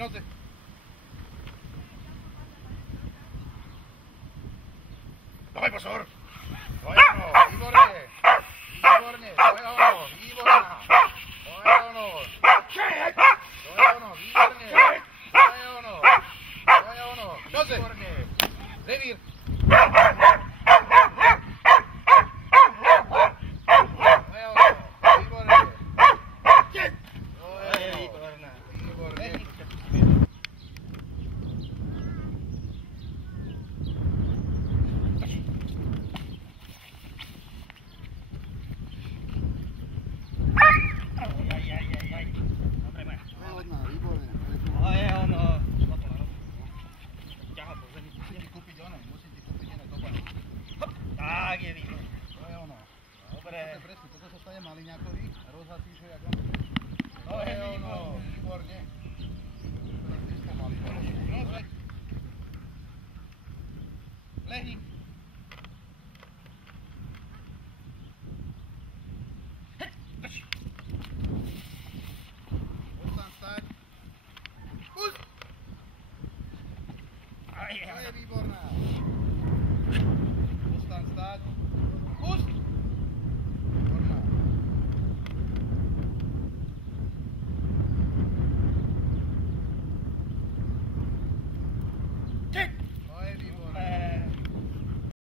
noze. Dávaj pozor. To je ono, výborne. Výborne, to je ono, výborná. To je ono. To je ono, výborne. To je ono. To je ono, noze. Výborne. Revír. Tak je výborné. To je ono. Dobre. Presne, toto sa stane maliňákovi a rozhasíš ho jak on. To je ono. Výborne. Teraz ty spomalí. Noze. Lehni. Ostaň stať. Pust! To je výborná. Ostaň stať.